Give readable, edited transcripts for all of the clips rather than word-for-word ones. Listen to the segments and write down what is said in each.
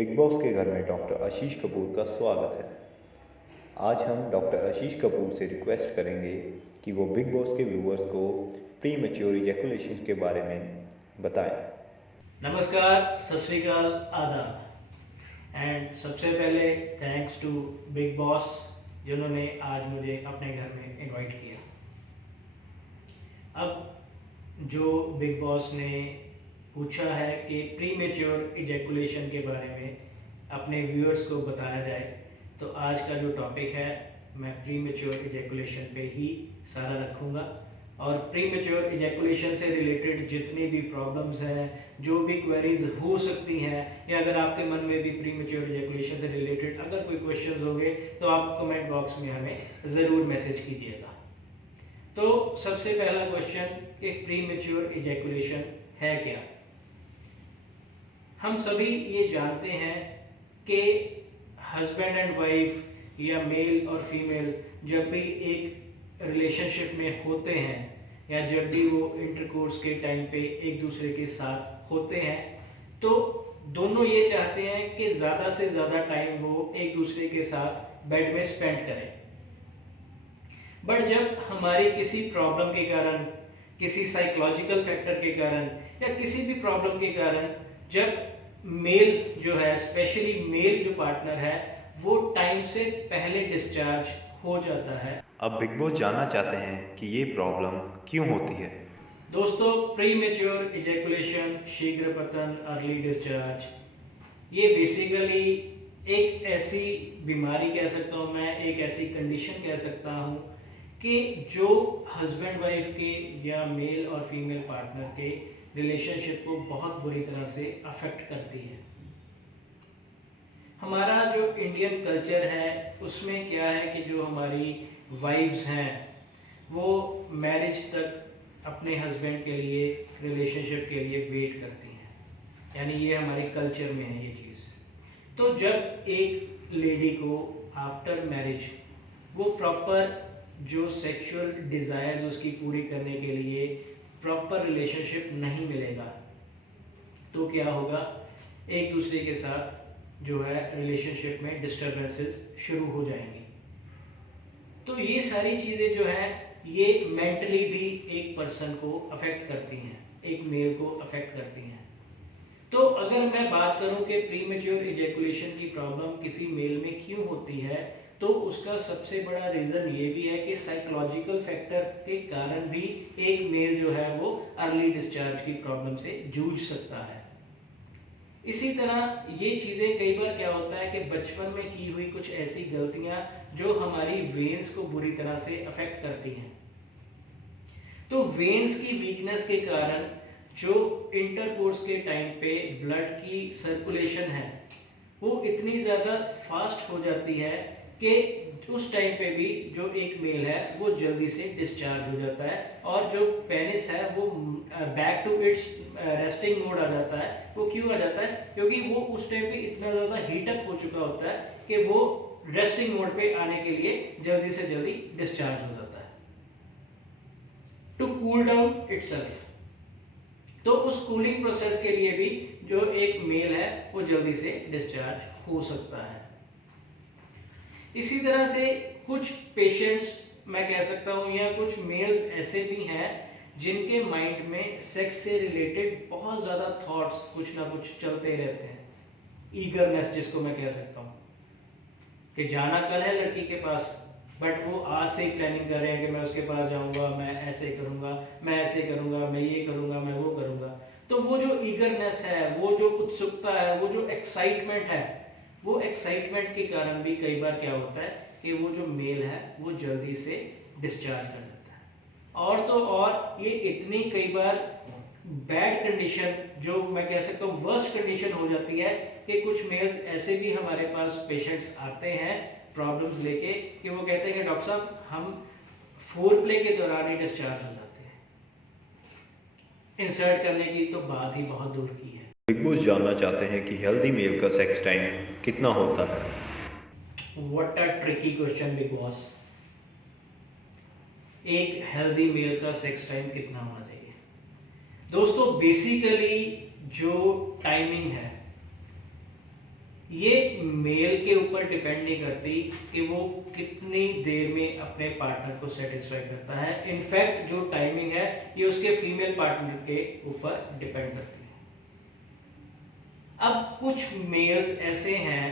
Big boss के घर में डॉक्टर आशीष कपूर का स्वागत है। आज हम डॉक्टर आशीष कपूर से रिक्वेस्ट करेंगे कि वो बिग बॉस के व्यूअर्स को प्री मैच्योर इजैकुलेशन के बारे में बताएं। नमस्कार, सत श्री अकाल, आदाब। एंड सबसे पहले थैंक्स टू बिग बॉस जिन्होंने आज मुझे अपने घर में इनवाइट किया। अब जो बिग बॉस ने पूछा है कि प्री मैच्योर इजैकुलेशन के बारे में अपने व्यूअर्स को बताया जाए, तो आज का जो टॉपिक है मैं प्री मैच्योर इजैकुलेशन पे ही सारा रखूँगा। और प्री मैच्योर इजैकुलेशन से रिलेटेड जितनी भी प्रॉब्लम्स हैं, जो भी क्वेरीज हो सकती हैं, या अगर आपके मन में भी प्री मैच्योर इजैकुलेशन से रिलेटेड अगर कोई क्वेश्चंस होंगे तो आप कमेंट बॉक्स में हमें ज़रूर मैसेज कीजिएगा। तो सबसे पहला क्वेश्चन कि प्री मैच्योर इजैकुलेशन है क्या। हम सभी ये जानते हैं कि हस्बैंड एंड वाइफ या मेल और फीमेल जब भी एक रिलेशनशिप में होते हैं या जब भी वो इंटरकोर्स के टाइम पे एक दूसरे के साथ होते हैं, तो दोनों ये चाहते हैं कि ज़्यादा से ज़्यादा टाइम वो एक दूसरे के साथ बेड में स्पेंड करें। बट जब हमारी किसी प्रॉब्लम के कारण, किसी साइकोलॉजिकल फैक्टर के कारण या किसी भी प्रॉब्लम के कारण जब मेल जो है, स्पेशली मेल जो पार्टनर है, वो टाइम से पहले डिस्चार्ज हो जाता है। अब बिग बॉस जानना चाहते हैं कि ये प्रॉब्लम क्यों होती है। दोस्तों, प्री मैच्योर इजैकुलेशन, शीघ्र पतन, अर्ली डिस्चार्ज, ये बेसिकली एक ऐसी बीमारी कह सकता हूँ मैं, एक ऐसी कंडीशन कह सकता हूँ कि जो हस्बैंड वाइफ के या मेल और फीमेल पार्टनर के रिलेशनशिप को बहुत बुरी तरह से अफेक्ट करती है। हमारा जो इंडियन कल्चर है उसमें क्या है कि जो हमारी वाइफ्स हैं वो मैरिज तक अपने हस्बैंड के लिए, रिलेशनशिप के लिए वेट करती हैं, यानी ये हमारे कल्चर में है ये चीज़। तो जब एक लेडी को आफ्टर मैरिज वो प्रॉपर जो सेक्सुअल डिज़ायर्स उसकी पूरी करने के लिए प्रॉपर रिलेशनशिप नहीं मिलेगा, तो क्या होगा, एक दूसरे के साथ जो है रिलेशनशिप में डिस्टर्बेंसेस शुरू हो जाएंगी। तो ये सारी चीज़ें जो है ये मेंटली भी एक पर्सन को अफेक्ट करती हैं, एक मेल को अफेक्ट करती हैं। तो अगर मैं बात करूं कि प्री मैच्योर इजैकुलेशन की प्रॉब्लम किसी मेल में क्यों होती है, तो उसका सबसे बड़ा रीज़न ये भी है कि साइकोलॉजिकल फैक्टर के कारण भी एक मेल जो है वो अर्ली डिस्चार्ज की प्रॉब्लम से जूझ सकता है। इसी तरह ये चीज़ें कई बार क्या होता है कि बचपन में की हुई कुछ ऐसी गलतियां जो हमारी वेन्स को बुरी तरह से अफेक्ट करती हैं। तो वेन्स की वीकनेस के कारण जो इंटरकोर्स के टाइम पे ब्लड की सर्कुलेशन है वो इतनी ज़्यादा फास्ट हो जाती है कि उस टाइम पे भी जो एक मेल है वो जल्दी से डिस्चार्ज हो जाता है, और जो पेनिस है वो back to its resting mode आ जाता है। वो क्यों आ जाता है? क्योंकि वो उस टाइम पे इतना ज़्यादा हीटअप हो चुका होता है कि वो रेस्टिंग मोड पे आने के लिए जल्दी से जल्दी डिस्चार्ज हो जाता है, टू कूल डाउन इटसेल्फ। तो उस कूलिंग प्रोसेस के लिए भी जो एक मेल है वो जल्दी से डिस्चार्ज हो सकता है। इसी तरह से कुछ पेशेंट्स मैं कह सकता हूँ या कुछ मेल्स ऐसे भी हैं जिनके माइंड में सेक्स से रिलेटेड बहुत ज़्यादा थॉट्स कुछ ना कुछ चलते रहते हैं। ईगरनेस जिसको मैं कह सकता हूँ कि जाना कल है लड़की के पास, बट वो आज से ही प्लानिंग कर रहे हैं कि मैं उसके पास जाऊंगा, मैं ऐसे करूंगा, मैं ऐसे करूंगा, मैं ये करूंगा, मैं वो करूंगा। तो वो जो ईगरनेस है, वो जो उत्सुकता है, वो जो एक्साइटमेंट है, वो एक्साइटमेंट के कारण भी कई बार क्या होता है कि वो जो मेल है वो जल्दी से डिस्चार्ज कर देता है। और तो और ये इतनी कई बार बैड कंडीशन, जो मैं कह सकता हूँ वर्स्ट कंडीशन हो जाती है कि कुछ मेल्स ऐसे भी हमारे पास पेशेंट्स आते हैं प्रॉब्लम्स लेके कि वो कहते हैं कि डॉक्टर साहब हम फोर प्ले के दौरान ही डिस्चार्ज हो जाते हैं, इंसर्ट करने की तो बात ही बहुत दूर की है। बिग बॉस जानना चाहते हैं कि हेल्दी मेल का सेक्स टाइम कितना होता है। What a tricky question big boss. एक हेल्दी मेल का सेक्स टाइम कितना होना चाहिए? दोस्तों, बेसिकली जो टाइमिंग है ये मेल के ऊपर डिपेंड नहीं करती कि वो कितनी देर में अपने पार्टनर को सेटिस्फाई करता है। इनफैक्ट जो टाइमिंग है ये उसके फीमेल पार्टनर के ऊपर डिपेंड करती है। अब कुछ मेल्स ऐसे हैं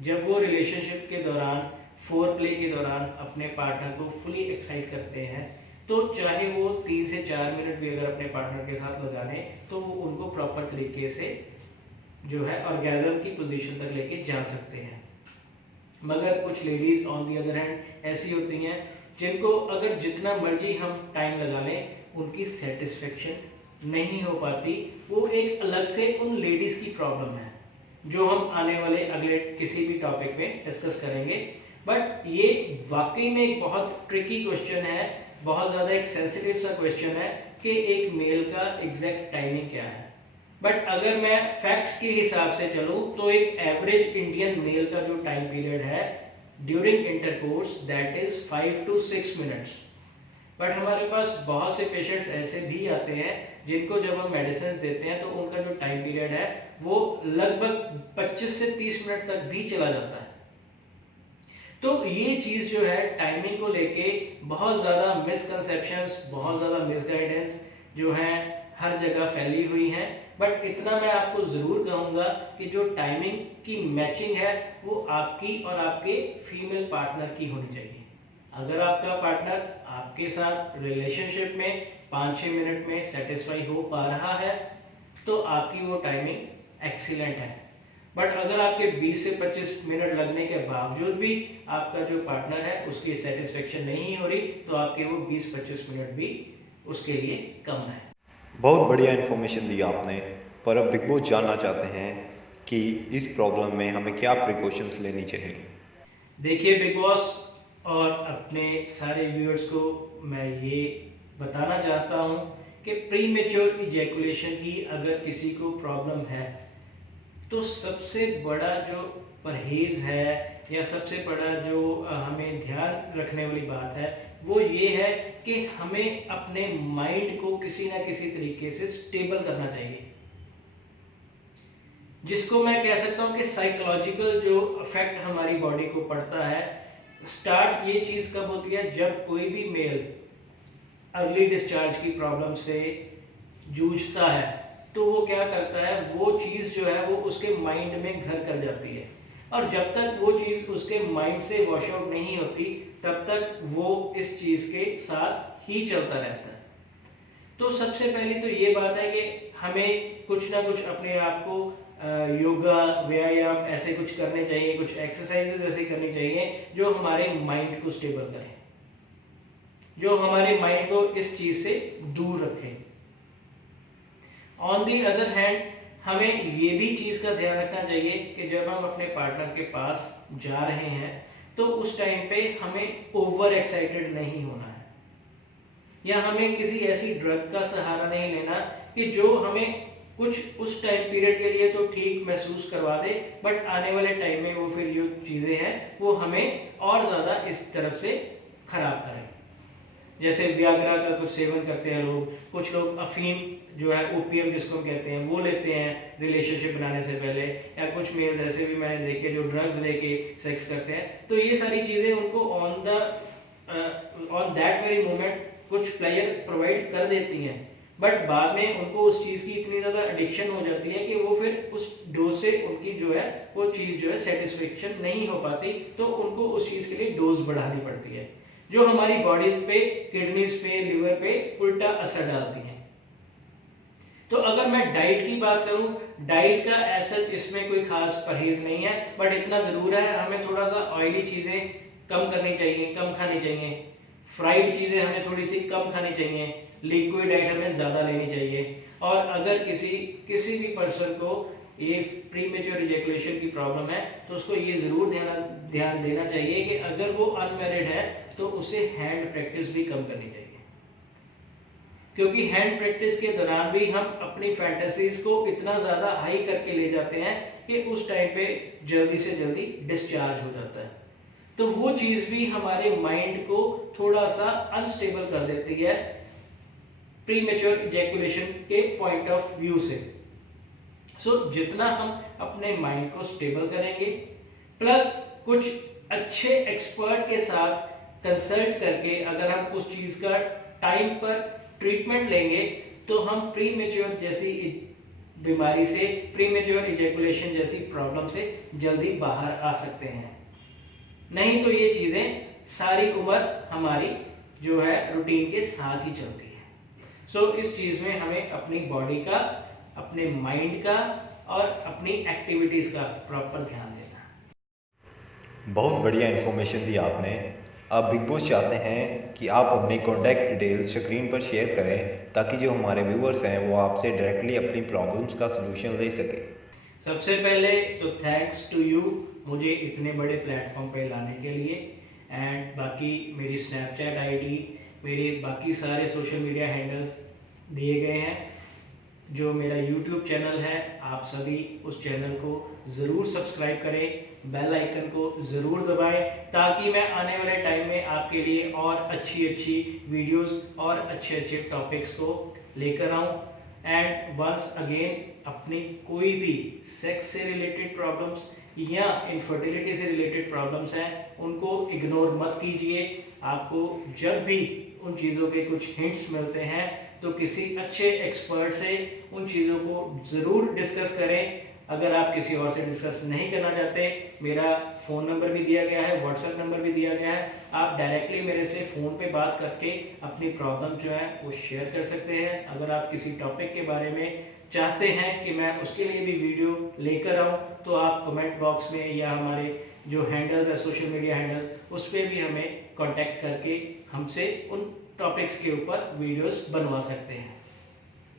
जब वो रिलेशनशिप के दौरान, फोर प्ले के दौरान अपने पार्टनर को फुली एक्साइट करते हैं, तो चाहे वो 3 से 4 मिनट भी अगर अपने पार्टनर के साथ लगा लें तो वो उनको प्रॉपर तरीके से जो है ऑर्गेज़म की पोजीशन तक लेके जा सकते हैं। मगर कुछ ladies on the other hand ऐसी होती हैं जिनको अगर जितना मर्जी हम टाइम लगा लें उनकी सेटिस्फेक्शन नहीं हो पाती। वो एक अलग से उन लेडीज की प्रॉब्लम है जो हम आने वाले अगले किसी भी टॉपिक में डिस्कस करेंगे। बट ये वाकई में एक बहुत ट्रिकी क्वेश्चन है, बहुत ज़्यादा एक सेंसिटिव सा क्वेश्चन है कि एक मेल का एग्जैक्ट टाइमिंग क्या है। बट अगर मैं फैक्ट्स के हिसाब से चलूँ तो एक एवरेज इंडियन मेल का जो टाइम पीरियड है during intercourse that is 5 to 6 minutes. But हमारे पास बहुत से पेशेंट्स ऐसे भी आते हैं जिनको जब हम मेडिसिन देते हैं तो उनका जो टाइम पीरियड है वो लगभग 25 से 30 मिनट तक भी चला जाता है। तो ये चीज़ जो है टाइमिंग को लेके बहुत ज़्यादा मिसकंसेप्शंस, बहुत ज़्यादा मिसगाइडेंस जो है हर जगह फैली हुई हैं। बट इतना मैं आपको ज़रूर कहूँगा कि जो टाइमिंग की मैचिंग है वो आपकी और आपके फीमेल पार्टनर की होनी चाहिए। अगर आपका पार्टनर आपके साथ रिलेशनशिप में 5-6 मिनट में सेटिस्फाई हो पा रहा है तो आपकी वो टाइमिंग एक्सीलेंट है। बट अगर आपके 20 से 25 मिनट लगने के बावजूद भी आपका जो पार्टनर है उसकी सेटिस्फेक्शन नहीं हो रही तो आपके वो 20-25 मिनट भी उसके लिए कम है। बहुत बढ़िया इन्फॉर्मेशन दी आपने। पर अब बिग बॉस जानना चाहते हैं कि इस प्रॉब्लम में हमें क्या प्रिकॉशंस लेनी चाहिए। देखिए बिग बॉस और अपने सारे व्यूअर्स को मैं ये बताना चाहता हूँ कि प्री मेच्योर इजैकुलेशन की अगर किसी को प्रॉब्लम है तो सबसे बड़ा जो परहेज है या सबसे बड़ा जो हमें ध्यान रखने वाली बात है वो ये है कि हमें अपने माइंड को किसी ना किसी तरीके से स्टेबल करना चाहिए, जिसको मैं कह सकता हूँ कि साइकोलॉजिकल जो इफेक्ट हमारी बॉडी को पड़ता है। स्टार्ट ये चीज़ कब होती है जब कोई भी मेल अर्ली डिस्चार्ज की प्रॉब्लम से जूझता है तो वो क्या करता है, वो चीज़ जो है वो उसके माइंड में घर कर जाती है और जब तक वो चीज़ उसके माइंड से वॉश आउट नहीं होती तब तक वो इस चीज़ के साथ ही चलता रहता है। तो सबसे पहली तो ये बात है कि हमें कुछ ना कुछ अपने आप को योगा, व्यायाम ऐसे कुछ करने चाहिए, कुछ एक्सरसाइजेज ऐसे करनी चाहिए जो हमारे माइंड को स्टेबल करें, जो हमारे माइंड को इस चीज़ से दूर रखें। ऑन दी अदर हैंड हमें ये भी चीज़ का ध्यान रखना चाहिए कि जब हम अपने पार्टनर के पास जा रहे हैं तो उस टाइम पे हमें ओवर एक्साइटेड नहीं होना है या हमें किसी ऐसी ड्रग का सहारा नहीं लेना कि जो हमें कुछ उस टाइम पीरियड के लिए तो ठीक महसूस करवा दे बट आने वाले टाइम में वो फिर जो चीज़ें हैं वो हमें और ज़्यादा इस तरफ से खराब करें। जैसे व्याग्रा का कुछ सेवन करते हैं लोग, कुछ लोग अफीम जो है ओपीएम जिसको हम कहते हैं वो लेते हैं रिलेशनशिप बनाने से पहले, या कुछ मेल्स ऐसे भी मैंने देखे जो ड्रग्स लेके सेक्स करते हैं। तो ये सारी चीज़ें उनको ऑन दैट वेरी मोमेंट कुछ प्लेयर प्रोवाइड कर देती हैं बट बाद में उनको उस चीज़ की इतनी ज़्यादा एडिक्शन हो जाती है कि वो फिर उस डोज से उनकी जो है वो चीज़ जो है सेटिस्फेक्शन नहीं हो पाती तो उनको उस चीज़ के लिए डोज बढ़ानी पड़ती है जो हमारी बॉडी पे, किडनीज पे, लिवर पे उल्टा असर डालती है। तो अगर मैं डाइट की बात करूं, डाइट का ऐसा इसमें कोई खास परहेज नहीं है बट इतना ज़रूर है हमें थोड़ा सा ऑयली चीज़ें कम करनी चाहिए, कम खानी चाहिए, फ्राइड चीज़ें हमें थोड़ी सी कम खानी चाहिए, लिक्विड डाइट हमें ज़्यादा लेनी चाहिए। और अगर किसी भी पर्सन को ये प्रीमेच्योर इजैकुलेशन की प्रॉब्लम है तो उसको ये ज़रूर ध्यान देना चाहिए कि अगर वो अनमैरिड है तो उसे हैंड प्रैक्टिस भी कम करनी चाहिए, क्योंकि हैंड प्रैक्टिस के दौरान भी हम अपनी फैंटेसीज को इतना ज़्यादा हाई करके ले जाते हैं कि उस टाइम पे जल्दी से जल्दी डिस्चार्ज हो जाता है। तो वो चीज़ भी हमारे माइंड को थोड़ा सा अनस्टेबल कर देती है प्रीमेच्योर इजैकुलेशन के पॉइंट ऑफ व्यू से। सो जितना हम अपने माइंड को स्टेबल करेंगे, प्लस कुछ अच्छे एक्सपर्ट के साथ कंसल्ट करके अगर हम उस चीज़ का टाइम पर ट्रीटमेंट लेंगे तो हम प्री मैच्योर जैसी बीमारी से, प्री मैच्योर इजैकुलेशन जैसी प्रॉब्लम से जल्दी बाहर आ सकते हैं। नहीं तो ये चीज़ें सारी उम्र हमारी जो है रूटीन के साथ ही चलती है। सो इस चीज़ में हमें अपनी बॉडी का, अपने माइंड का और अपनी एक्टिविटीज़ का प्रॉपर ध्यान देना है। बहुत बढ़िया इन्फॉर्मेशन दी आपने। अब बिग बॉस चाहते हैं कि आप अपनी कॉन्टैक्ट डिटेल्स स्क्रीन पर शेयर करें ताकि जो हमारे व्यूवर्स हैं वो आपसे डायरेक्टली अपनी प्रॉब्लम्स का सलूशन ले सके। सबसे पहले तो थैंक्स टू यू मुझे इतने बड़े प्लेटफॉर्म पे लाने के लिए, एंड बाकी मेरी स्नैपचैट आईडी, मेरे बाकी सारे सोशल मीडिया हैंडल्स दिए गए हैं। जो मेरा यूट्यूब चैनल है, आप सभी उस चैनल को ज़रूर सब्सक्राइब करें, बेल आइकन को ज़रूर दबाएं ताकि मैं आने वाले टाइम में आपके लिए और अच्छी वीडियोस और अच्छे टॉपिक्स को लेकर आऊं। एंड वंस अगेन, अपनी कोई भी सेक्स से रिलेटेड प्रॉब्लम्स या इनफर्टिलिटी से रिलेटेड प्रॉब्लम्स हैं उनको इग्नोर मत कीजिए। आपको जब भी उन चीज़ों के कुछ हिंट्स मिलते हैं तो किसी अच्छे एक्सपर्ट से उन चीज़ों को ज़रूर डिस्कस करें। अगर आप किसी और से डिस्कस नहीं करना चाहते, मेरा फ़ोन नंबर भी दिया गया है, व्हाट्सएप नंबर भी दिया गया है, आप डायरेक्टली मेरे से फ़ोन पे बात करके अपनी प्रॉब्लम जो है वो शेयर कर सकते हैं। अगर आप किसी टॉपिक के बारे में चाहते हैं कि मैं उसके लिए भी वीडियो लेकर आऊँ तो आप कमेंट बॉक्स में या हमारे जो हैंडल्स है सोशल मीडिया हैंडल्स, उस पर भी हमें कॉन्टेक्ट करके हमसे उन टॉपिक्स के ऊपर वीडियोस बनवा सकते हैं।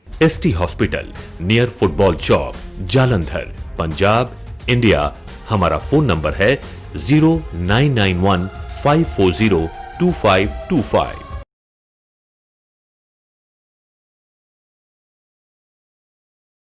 ST हॉस्पिटल नियर फुटबॉल चौक, जालंधर, पंजाब, इंडिया। हमारा फोन नंबर है 0991 540 2525।